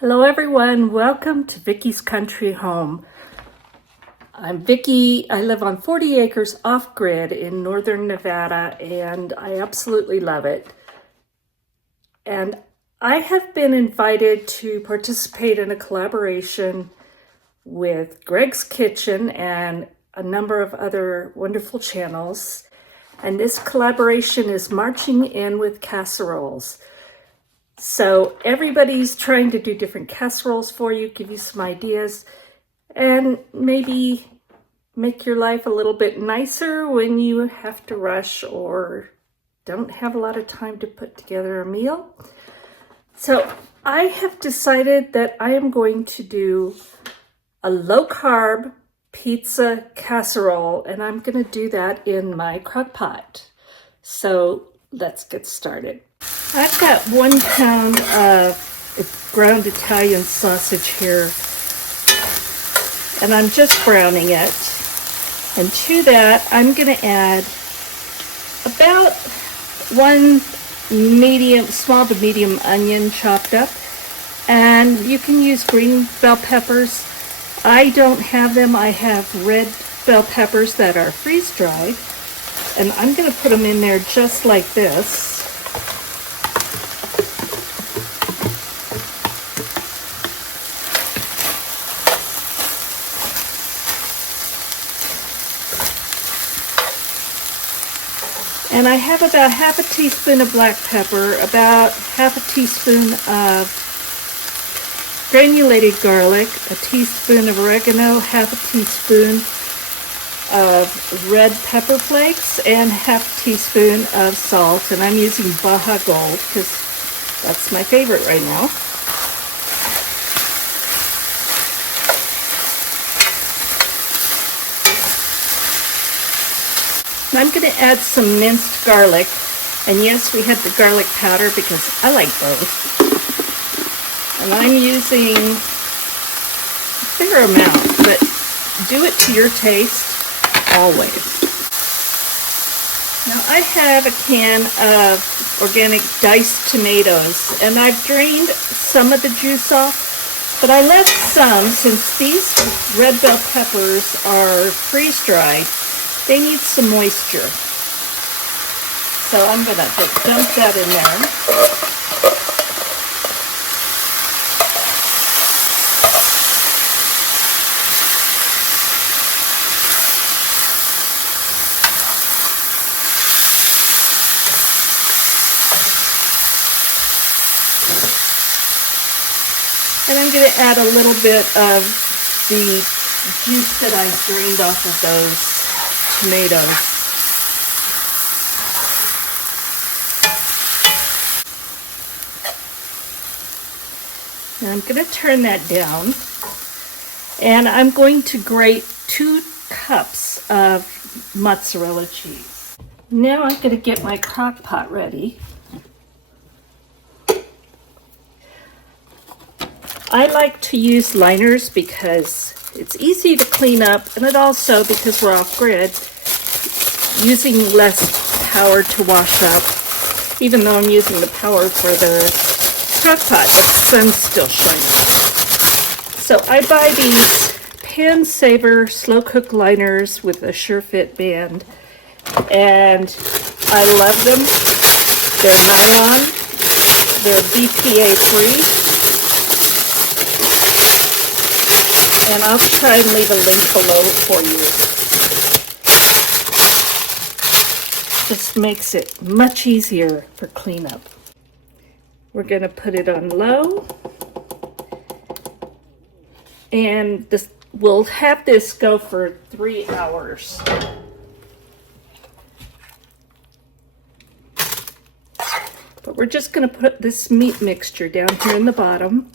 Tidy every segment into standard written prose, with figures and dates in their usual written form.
Hello everyone, welcome to Vickie's Country Home. I'm Vickie. I live on 40 acres off-grid in northern Nevada and I absolutely love it. And I have been invited to participate in a collaboration with Greg's Kitchen and a number of other wonderful channels. And this collaboration is Marching In with Casseroles. So everybody's trying to do different casseroles for you, give you some ideas, and maybe make your life a little bit nicer when you have to rush or don't have a lot of time to put together a meal. So I have decided that I am going to do a low-carb pizza casserole, and I'm going to do that in my crock pot. So let's get started. I've got 1 pound of ground Italian sausage here, and I'm just browning it. And to that, I'm going to add about 1 small to medium onion chopped up, and you can use green bell peppers. I don't have them. I have red bell peppers that are freeze-dried, and I'm going to put them in there just like this. And I have about half a teaspoon of black pepper, about half a teaspoon of granulated garlic, a teaspoon of oregano, half a teaspoon of red pepper flakes, and half a teaspoon of salt. And I'm using Baja Gold because that's my favorite right now. And I'm going to add some minced garlic, and yes, we have the garlic powder because I like both. And I'm using a fair amount, but do it to your taste always. Now I have a can of organic diced tomatoes, and I've drained some of the juice off, but I left some since these red bell peppers are freeze-dried. They need some moisture. So I'm going to dump that in there. And I'm going to add a little bit of the juice that I drained off of those tomatoes. Now I'm going to turn that down, and I'm going to grate 2 cups of mozzarella cheese. Now I'm going to get my crock pot ready. I like to use liners because it's easy to clean up, and it also, because we're off-grid, using less power to wash up, even though I'm using the power for the crock pot. The sun's still shining. So I buy these Pan Saver slow cook liners with a SureFit band, and I love them. They're nylon, they're BPA free. And I'll try and leave a link below for you. Just makes it much easier for cleanup. We're going to put it on low. And we'll have this go for 3 hours. But we're just going to put this meat mixture down here in the bottom.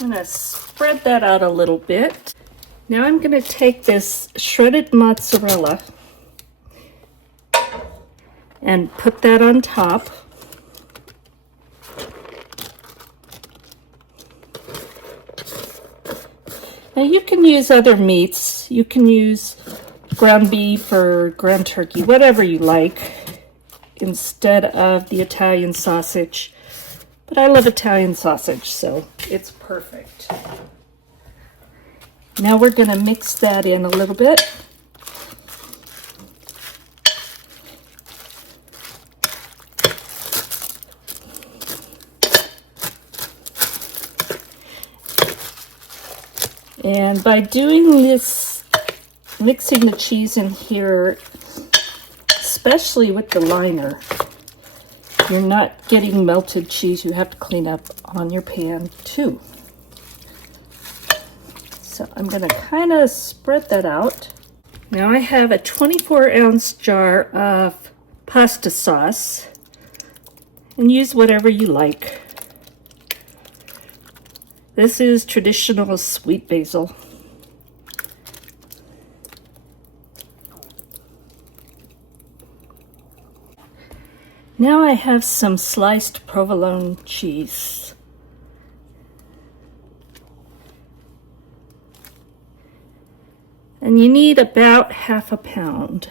I'm going to spread that out a little bit. Now I'm going to take this shredded mozzarella and put that on top. Now you can use other meats. You can use ground beef or ground turkey, whatever you like, instead of the Italian sausage. But I love Italian sausage, so it's perfect. Now we're going to mix that in a little bit. And by doing this, mixing the cheese in here, especially with the liner, you're not getting melted cheese. You have to clean up on your pan too. So I'm going to kind of spread that out. Now I have a 24-ounce jar of pasta sauce, and use whatever you like. This is traditional sweet basil. Now I have some sliced provolone cheese. And you need about half a pound.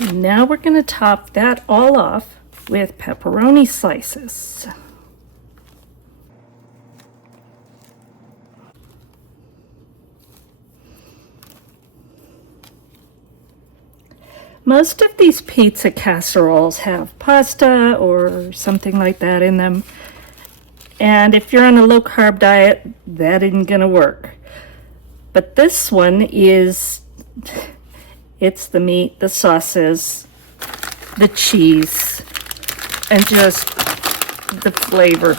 And now we're going to top that all off with pepperoni slices. Most of these pizza casseroles have pasta or something like that in them. And if you're on a low-carb diet, that isn't going to work. But this one is, it's the meat, the sauces, the cheese, and just the flavor.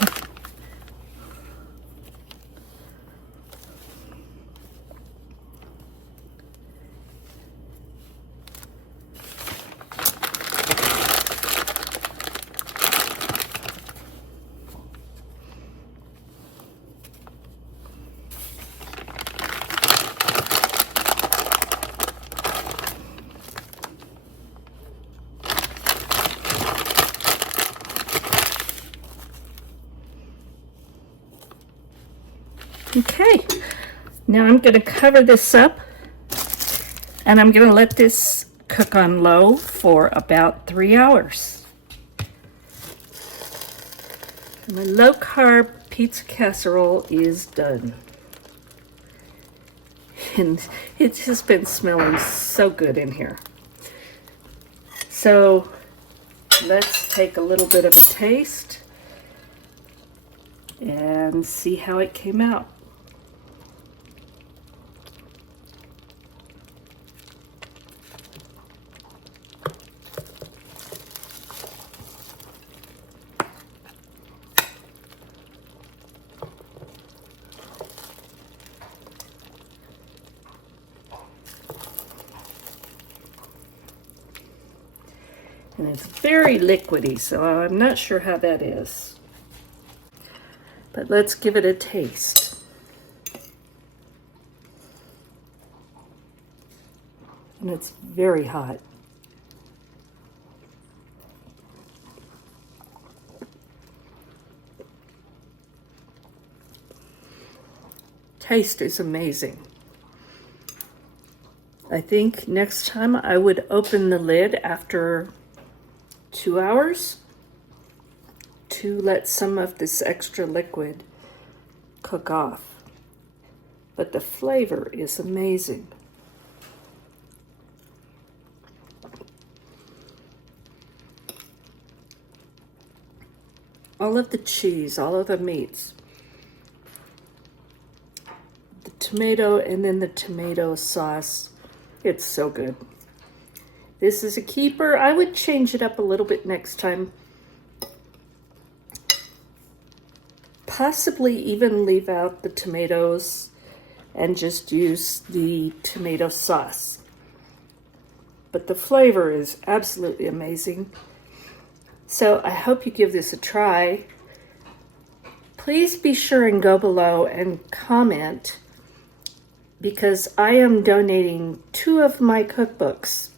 Okay, now I'm going to cover this up, and I'm going to let this cook on low for about 3 hours. My low-carb pizza casserole is done. And it's just been smelling so good in here. So let's take a little bit of a taste and see how it came out. And it's very liquidy, so I'm not sure how that is. But let's give it a taste. And it's very hot. Taste is amazing. I think next time I would open the lid after 2 hours to let some of this extra liquid cook off. But the flavor is amazing. All of the cheese, all of the meats tomato and then the tomato sauce. It's so good. This is a keeper. I would change it up a little bit next time. Possibly even leave out the tomatoes and just use the tomato sauce. But the flavor is absolutely amazing. So I hope you give this a try. Please be sure and go below and comment, because I am donating 2 of my cookbooks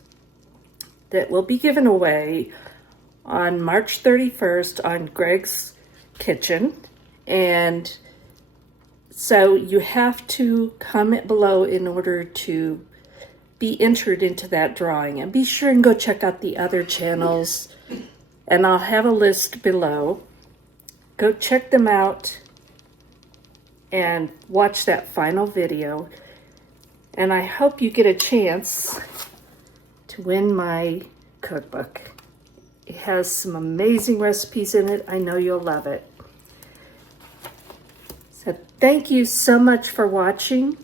that will be given away on March 31st on Greg's Kitchen. And so you have to comment below in order to be entered into that drawing. And be sure and go check out the other channels, and I'll have a list below. Go check them out and watch that final video. And I hope you get a chance to win my cookbook. It has some amazing recipes in it. I know you'll love it. So thank you so much for watching,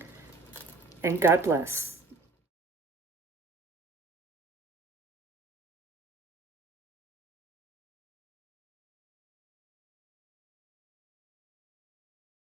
and God bless.